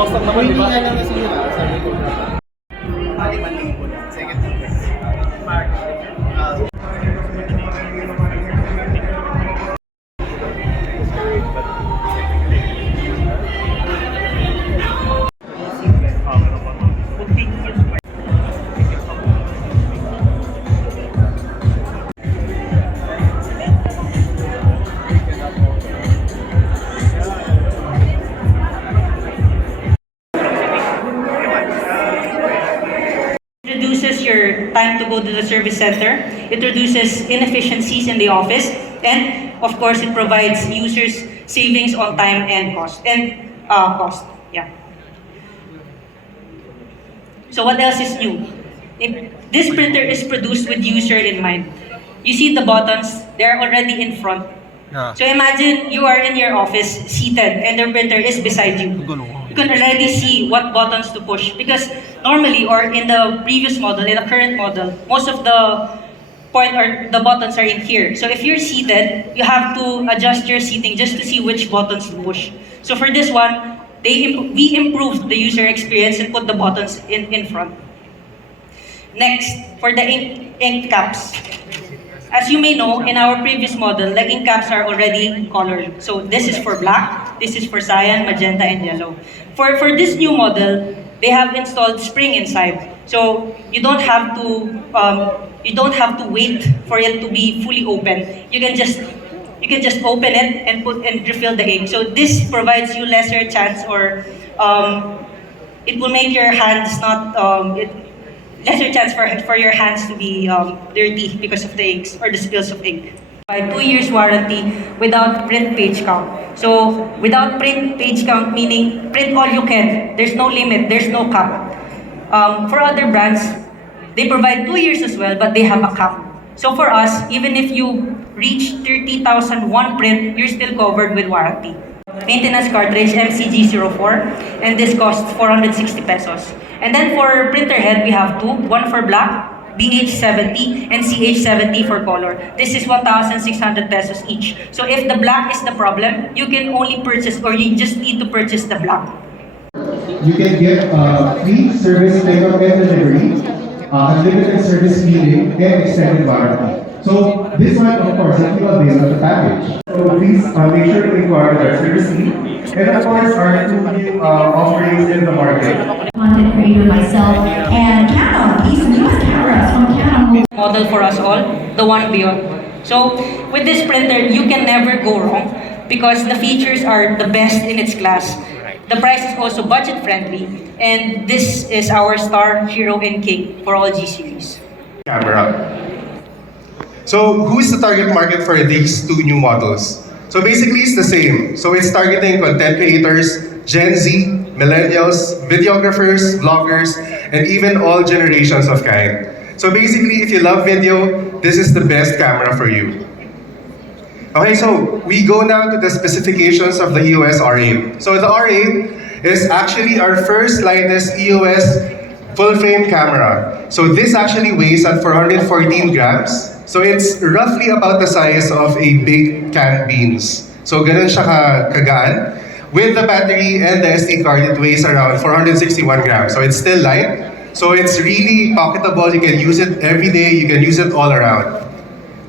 Box lang naman, di ba? Hindi nga lang kasi yun, sabi ko. Reduces your time to go to the service center. It reduces inefficiencies in the office, and of course, it provides users savings on time and cost. Yeah. So what else is new? This printer is produced with user in mind. You see the buttons; they're already in front. Yeah. So imagine you are in your office seated and the printer is beside you. You can already see what buttons to push because normally or in the previous model, in the current model, most of the the buttons are in here. So if you're seated, you have to adjust your seating just to see which buttons to push. So for this one, we improved the user experience and put the buttons in front. Next, for the ink caps. As you may know, in our previous model, the ink caps are already colored. So this is for black, this is for cyan, magenta, and yellow. For this new model, they have installed spring inside. So you don't have to wait for it to be fully open. You can just open it and refill the ink. So this provides you lesser chance or it will make your hands not lesser chance for your hands to be dirty because of the inks or the spills of ink. By 2 years warranty without print page count. So without print page count meaning print all you can. There's no limit, there's no cap. For other brands, they provide 2 years as well, but they have a cap. So for us, even if you reach 30,001 print, you're still covered with warranty. Maintenance cartridge MCG04, and this costs 460 pesos. And then for printer head, we have two, one for black, BH70, and CH70 for color. This is 1,600 pesos each. So if the black is the problem, you can only purchase or you just need to purchase the black. You can get free service pickup and delivery, unlimited service feeding, and extended warranty. So this one, of course, if you avail of the package. So please make sure to inquire with our service team. And of course, our two new offerings in the market. Content creator myself, and Canon, these newest cameras from Canon. Model for us all, the one beyond. So with this printer, you can never go wrong because the features are the best in its class. The price is also budget friendly, and this is our star, hero, and king for all G series. Camera. So who's the target market for these two new models? So basically it's the same. So it's targeting content creators, Gen Z, millennials, videographers, vloggers, and even all generations of kind. So basically if you love video, this is the best camera for you. Okay, so we go now to the specifications of the EOS R8. So the R8 is actually our first lightest EOS full frame camera. So this actually weighs at 414 grams. So it's roughly about the size of a big canned beans. So ganun siya kagaan. With the battery and the SD card, it weighs around 461 grams. So it's still light. So it's really pocketable. You can use it every day. You can use it all around.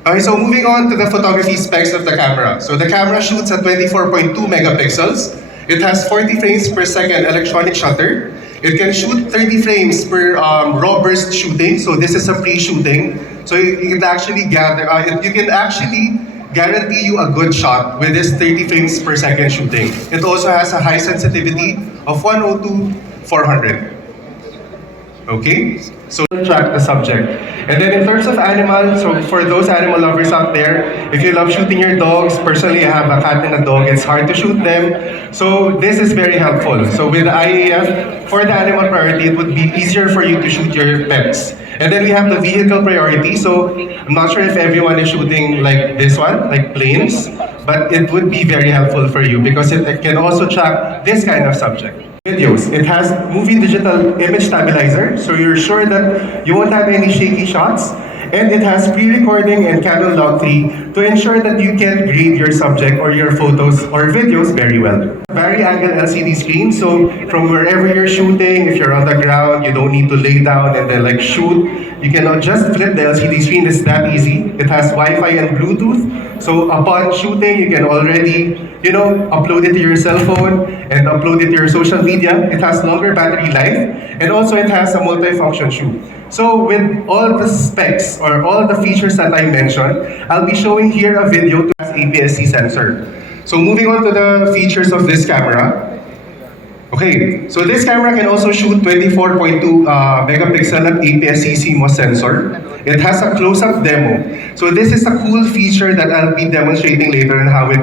Okay, so moving on to the photography specs of the camera. So the camera shoots at 24.2 megapixels. It has 40 frames per second electronic shutter. It can shoot 30 frames per raw burst shooting. So this is a pre-shooting. So you can actually guarantee you a good shot with this 30 frames per second shooting. It also has a high sensitivity of 102/400. Okay? So track the subject. And then in terms of animals, so for those animal lovers out there, if you love shooting your dogs, personally I have a cat and a dog, it's hard to shoot them. So this is very helpful. So with the IAF, for the animal priority, it would be easier for you to shoot your pets. And then we have the vehicle priority. So I'm not sure if everyone is shooting like this one, like planes, but it would be very helpful for you because it can also track this kind of subject. Videos. It has movie digital image stabilizer, so you're sure that you won't have any shaky shots. And it has pre-recording and Canon Log 3 to ensure that you can grade your subject or your photos or videos very well. Vari-angle LCD screen, so from wherever you're shooting, if you're on the ground, you don't need to lay down and then like shoot. You can just flip the LCD screen, it's that easy. It has Wi-Fi and Bluetooth, so upon shooting, you can already, upload it to your cell phone and upload it to your social media. It has longer battery life, and also it has a multi-function shoot. So with all the specs or all the features that I mentioned, I'll be showing here a video to APS-C sensor. So moving on to the features of this camera. Okay, so this camera can also shoot 24.2 megapixel at APS-C CMOS sensor. It has a close-up demo. So this is a cool feature that I'll be demonstrating later on how it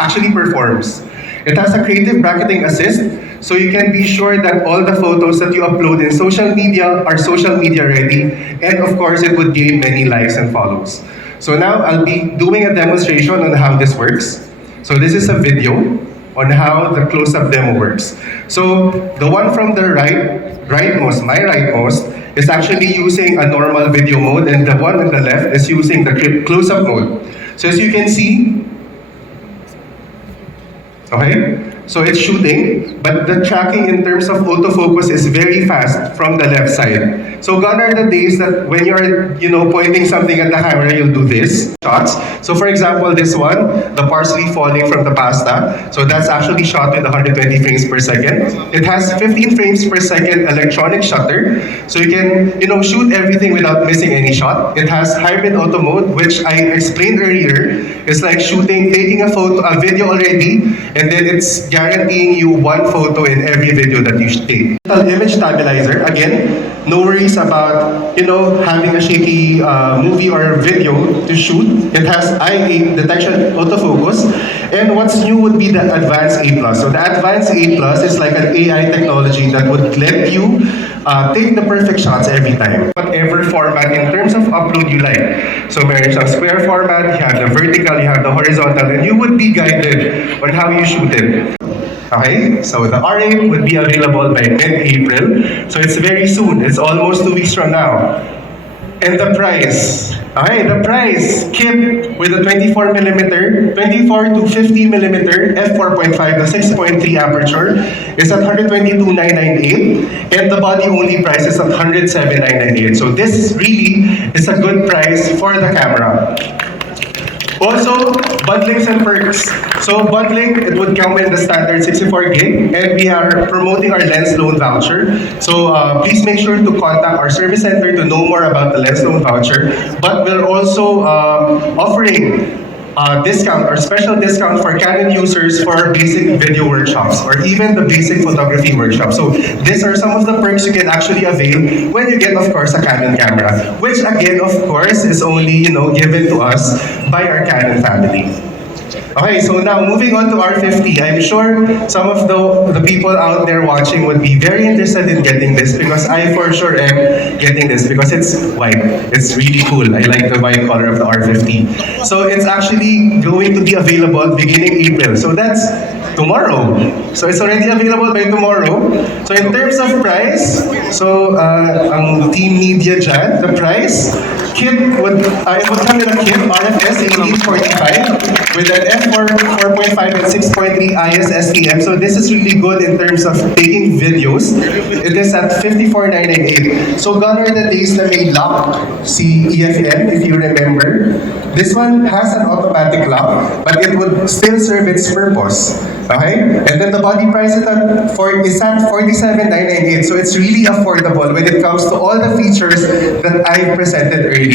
actually performs. It has a creative bracketing assist, so you can be sure that all the photos that you upload in social media are social media ready, and of course it would gain many likes and follows. So now I'll be doing a demonstration on how this works. So this is a video on how the close-up demo works. So the one from the rightmost, my rightmost, is actually using a normal video mode, and the one on the left is using the close-up mode. So as you can see, okay, so it's shooting, but the tracking in terms of autofocus is very fast from the left side. So gone are the days that when you're, pointing something at the camera, you'll do this shots. So for example, this one, the parsley falling from the pasta. So that's actually shot with 120 frames per second. It has 15 frames per second electronic shutter. So you can, shoot everything without missing any shot. It has hybrid auto mode, which I explained earlier. It's like taking a video already, and then it's guaranteeing you one photo in every video that you take. Image stabilizer, again, no worries about, having a shaky movie or video to shoot. It has eye detection autofocus. And what's new would be the Advanced A+. So the Advanced A+ is like an AI technology that would let you take the perfect shots every time. Whatever format in terms of upload you like. So meron siyang square format, you have the vertical, you have the horizontal, and you would be guided on how you shoot it. Okay, so the R8 would be available by mid-April. So it's very soon. It's almost 2 weeks from now. And the price. Okay, the price. Kit with a 24 to 50mm f4.5 to 6.3 aperture is at 122,998, and the body only price is at 107,998. So this really is a good price for the camera. Also, bundlings and perks. So bundling, it would come in the standard 64 gig, and we are promoting our lens loan voucher. So please make sure to contact our service center to know more about the lens loan voucher. But we're also offering discount or special discount for Canon users for our basic video workshops or even the basic photography workshop. So these are some of the perks you can actually avail when you get, of course, a Canon camera, which again, of course, is only given to us by our Canon family. Okay, so now moving on to R50, I'm sure some of the people out there watching would be very interested in getting this, because I for sure am getting this because it's white. It's really cool. I like the white color of the R50. So it's actually going to be available beginning April. So that's tomorrow. So it's already available by tomorrow. So in terms of price, so ang team media dyan, the price, kit would come in a kit RFS 1845 with an f4.5 and 6.3 IS STM. So this is really good in terms of taking videos. It is at 54,998. So gone are the days na may lock si EFN, if you remember. This one has an automatic lock, but it would still serve its purpose. Okay? And then the body price is at 47,998. So it's really affordable when it comes to all the features that I presented earlier.